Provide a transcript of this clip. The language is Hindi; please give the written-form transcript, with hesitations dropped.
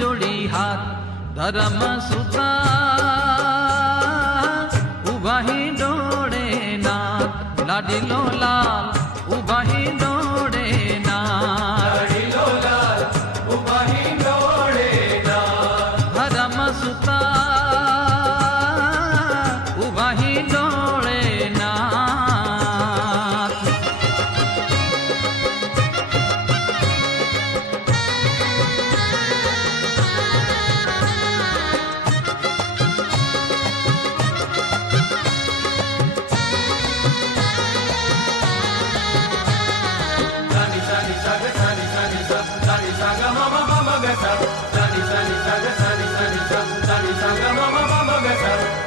जोडी हात धर्म सुता उभाही डोळे नाथ लाडिलो लाल उभाही डोळे नाथ लाडिलो लाल उभाही डोळे नाथ धर्म सुता उभाही डोळे नाथ Sani, sani, saga, sani, sani, sa, sani, saga, mama, mama, gasa.